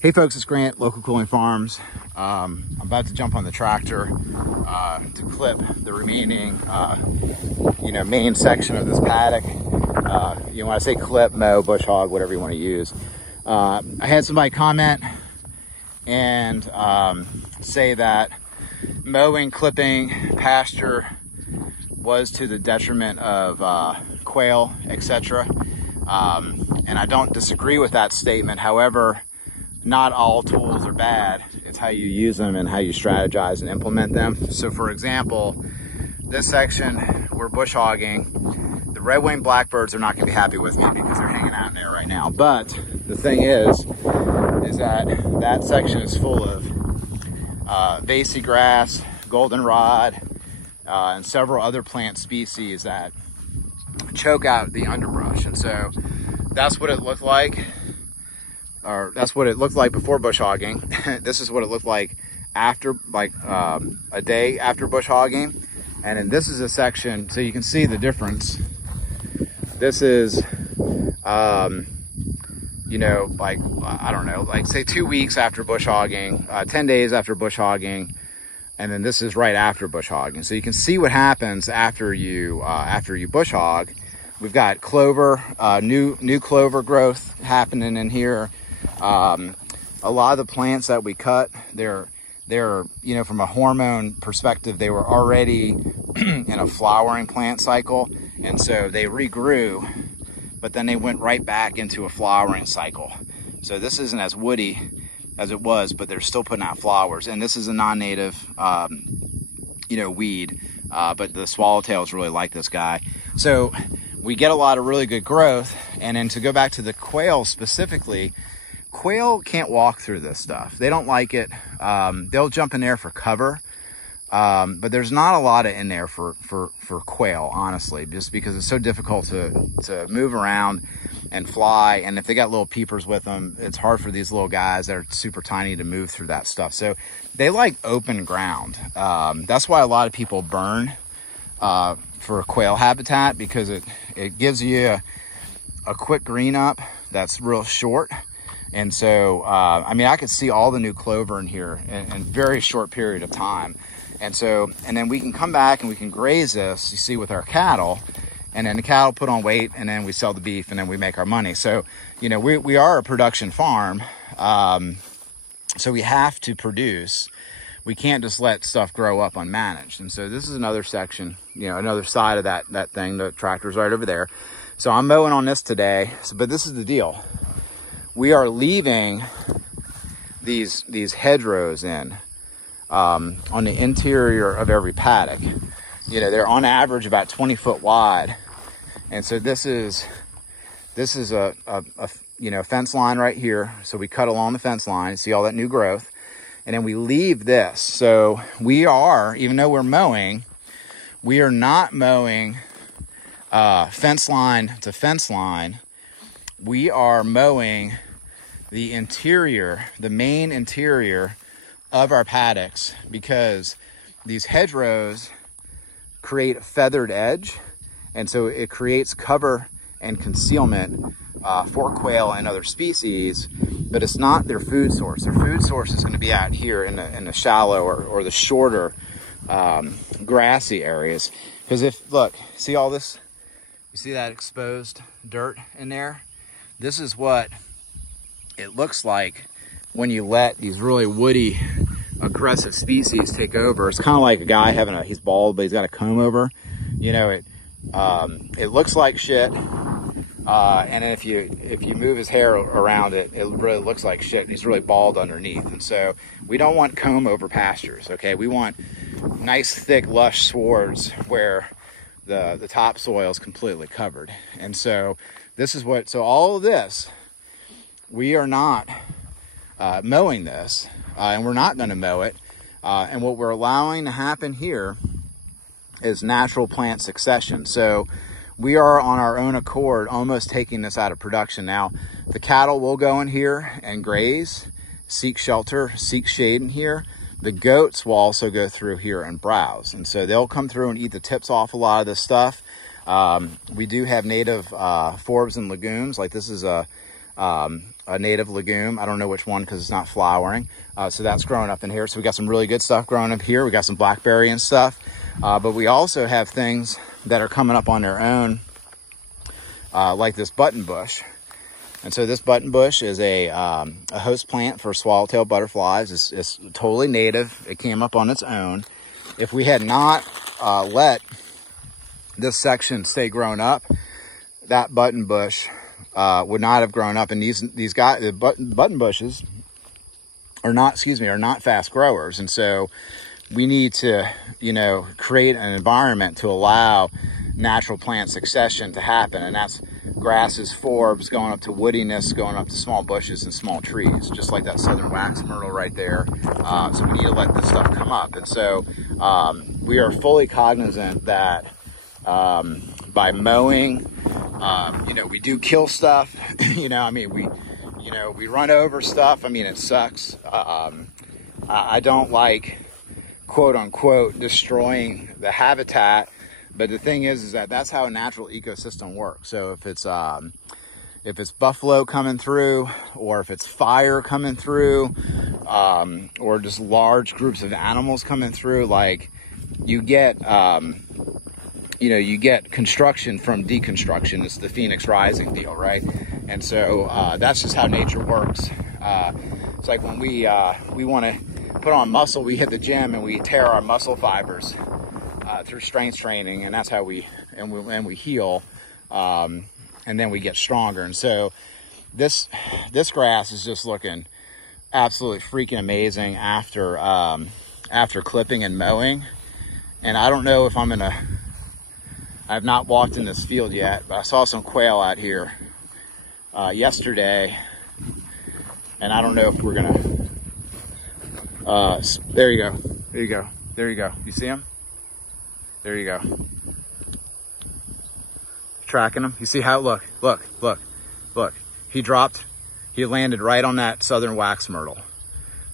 Hey folks, it's Grant, Local Cooling Farms. I'm about to jump on the tractor to clip the remaining, main section of this paddock. When I say clip, mow, bush hog, whatever you want to use. I had somebody comment and say that mowing, clipping, pasture was to the detriment of quail, etc. And I don't disagree with that statement. However, not all tools are bad. It's how you use them and how you strategize and implement them. So for example, this section, we're bush hogging. The red-winged blackbirds are not gonna be happy with me because they're hanging out in there right now. But the thing is that section is full of vasey grass, goldenrod, and several other plant species that choke out the underbrush. And so that's what it looked like. Or that's what it looked like before bush hogging. This is what it looked like after, a day after bush hogging. And then this is a section, so you can see the difference. This is, I don't know, say 2 weeks after bush hogging, 10 days after bush hogging, and then this is right after bush hogging. So you can see what happens after you bush hog. We've got clover, new clover growth happening in here. A lot of the plants that we cut, they're from a hormone perspective, they were already in a flowering plant cycle, and so they regrew, but then they went right back into a flowering cycle. So this isn't as woody as it was, but they're still putting out flowers. And this is a non-native weed, but the swallowtails really like this guy. So we get a lot of really good growth. And then to go back to the quail specifically, quail can't walk through this stuff. They don't like it. They'll jump in there for cover, but there's not a lot in there for quail, honestly, just because it's so difficult to move around and fly. And if they got little peepers with them, it's hard for these little guys that are super tiny to move through that stuff. So they like open ground. That's why a lot of people burn for quail habitat, because it gives you a quick green up that's real short. And so, I could see all the new clover in here in a very short period of time. And then we can come back and we can graze this, you see, with our cattle, and then the cattle put on weight, and then we sell the beef, and then we make our money. So, we are a production farm. So we have to produce. We can't just let stuff grow up unmanaged. And so this is another section, another side of that thing. The tractor's right over there. So I'm mowing on this today. But this is the deal. We are leaving these hedgerows in on the interior of every paddock. They're on average about 20 foot wide, and so this is a fence line right here. So we cut along the fence line, see all that new growth, and then we leave this. So we are, even though we're mowing, we are not mowing fence line to fence line. We are mowing the interior, the main interior of our paddocks, because these hedgerows create a feathered edge, and so it creates cover and concealment for quail and other species, but it's not their food source. Their food source is going to be out here in the shallow or the shorter grassy areas. Because look, see all this? You see that exposed dirt in there? This is what it looks like when you let these really woody, aggressive species take over. It's kind of like a guy he's bald, but he's got a comb over. It looks like shit. And if you move his hair around it, it really looks like shit. He's really bald underneath. And so we don't want comb over pastures, okay? We want nice, thick, lush swards where the topsoil is completely covered. And so so all of this, we are not mowing this, and we're not going to mow it. And what we're allowing to happen here is natural plant succession. So we are on our own accord almost taking this out of production. Now, the cattle will go in here and graze, seek shelter, seek shade in here. The goats will also go through here and browse. And so they'll come through and eat the tips off a lot of this stuff. We do have native forbs and legumes. Like this is a a native legume. I don't know which one because it's not flowering. So that's growing up in here. So we got some really good stuff growing up here. We got some blackberry and stuff. But we also have things that are coming up on their own, like this button bush. And so this button bush is a host plant for swallowtail butterflies. It's totally native. It came up on its own. If we had not let this section stay grown up, that button bush would not have grown up. And these guys, the button bushes are not fast growers. And so we need to, create an environment to allow natural plant succession to happen. And that's grasses, forbs, going up to woodiness, going up to small bushes and small trees, just like that southern wax myrtle right there. So we need to let this stuff come up. And so we are fully cognizant that by mowing, we do kill stuff. We run over stuff. It sucks. I don't like, quote unquote, destroying the habitat. But the thing is that that's how a natural ecosystem works. So if it's buffalo coming through, or if it's fire coming through, or just large groups of animals coming through, like you get construction from deconstruction. It's the Phoenix Rising deal, right? And so that's just how nature works. It's like when we want to put on muscle, we hit the gym and we tear our muscle fibers through strength training, and that's how we heal, and then we get stronger. And so this grass is just looking absolutely freaking amazing after clipping and mowing. And I don't know if I've not walked in this field yet, but I saw some quail out here yesterday, and I don't know if we're gonna there you go, you see him? There you go. Tracking him. You see how, look. He landed right on that southern wax myrtle.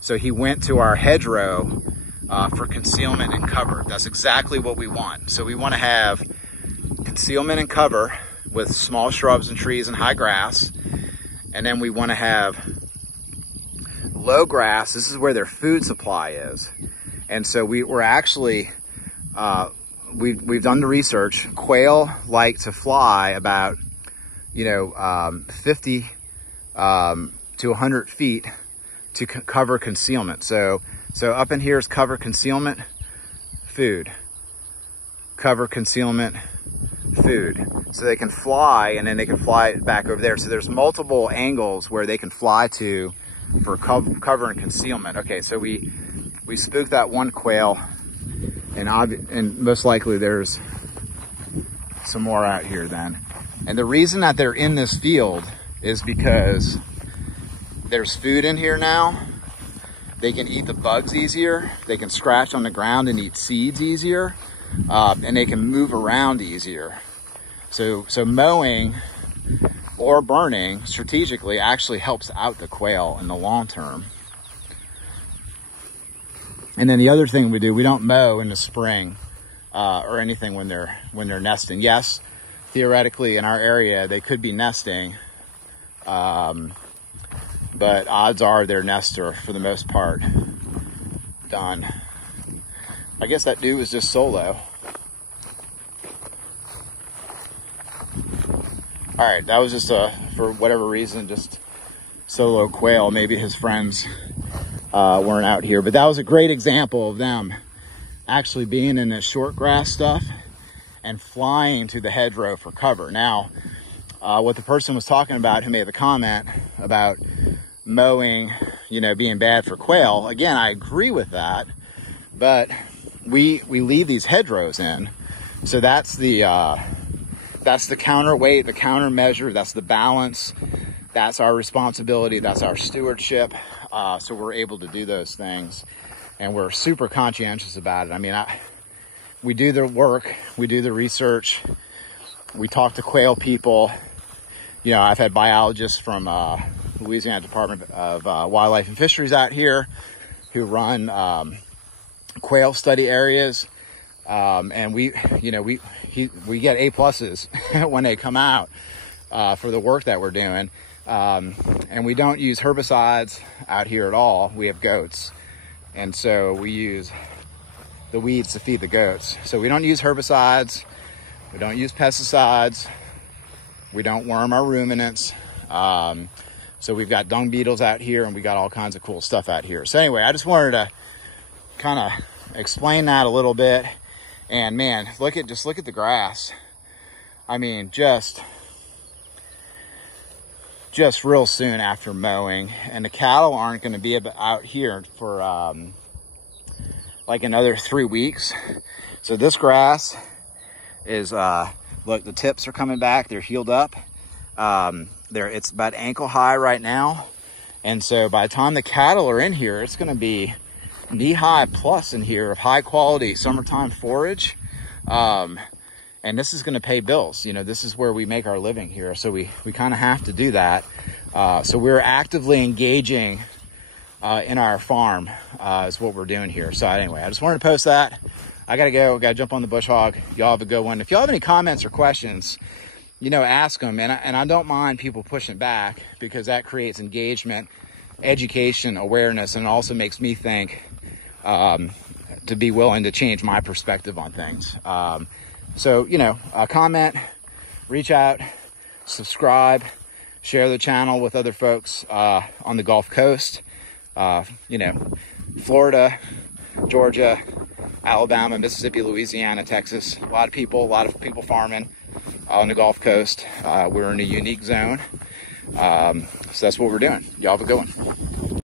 So he went to our hedgerow for concealment and cover. That's exactly what we want. So we want to have concealment and cover with small shrubs and trees and high grass. And then we want to have low grass. This is where their food supply is. And so we're actually, we've done the research. Quail like to fly about, 50 to 100 feet to cover concealment. So up in here is cover concealment, food. Cover concealment, food. So they can fly, and then they can fly back over there. So there's multiple angles where they can fly to for cover and concealment. Okay, so we spooked that one quail. And most likely there's some more out here then. And the reason that they're in this field is because there's food in here now. They can eat the bugs easier. They can scratch on the ground and eat seeds easier. And they can move around easier. So mowing or burning strategically actually helps out the quail in the long term. And then the other thing we do, we don't mow in the spring or anything when they're nesting. Yes, theoretically in our area they could be nesting, but odds are their nests are for the most part done. I guess that dude was just solo. All right, that was just for whatever reason, just solo quail. Maybe his friends weren't out here, but that was a great example of them actually being in this short grass stuff and flying to the hedgerow for cover. Now, what the person was talking about who made the comment about mowing, being bad for quail, again, I agree with that, but we leave these hedgerows in. So that's the counterweight, the countermeasure, that's the balance, that's our responsibility, that's our stewardship. So we're able to do those things, and we're super conscientious about it. We do the work, we do the research, we talk to quail people. I've had biologists from Louisiana Department of Wildlife and Fisheries out here who run quail study areas, and we get A+ when they come out for the work that we're doing. And we don't use herbicides out here at all. We have goats. And so we use the weeds to feed the goats. So we don't use herbicides. We don't use pesticides. We don't worm our ruminants. So we've got dung beetles out here, and we got all kinds of cool stuff out here. So anyway, I just wanted to kind of explain that a little bit. And man, just look at the grass. I mean, just real soon after mowing, and the cattle aren't going to be out here for like another 3 weeks. So this grass is look, the tips are coming back, they're healed up. It's about ankle high right now, and so by the time the cattle are in here, it's going to be knee-high plus in here of high quality summertime forage. And this is going to pay bills. You know, this is where we make our living here, so we kind of have to do that. So we're actively engaging in our farm is what we're doing here. So anyway, I just wanted to post that. I gotta go, gotta jump on the bush hog. Y'all have a good one. If y'all have any comments or questions, you know, ask them. And I don't mind people pushing back, because that creates engagement, education, awareness, and it also makes me think to be willing to change my perspective on things. So, you know, comment, reach out, subscribe, share the channel with other folks on the Gulf Coast, you know, Florida, Georgia, Alabama, Mississippi, Louisiana, Texas. A lot of people farming on the Gulf Coast. We're in a unique zone. So that's what we're doing. Y'all have a good one.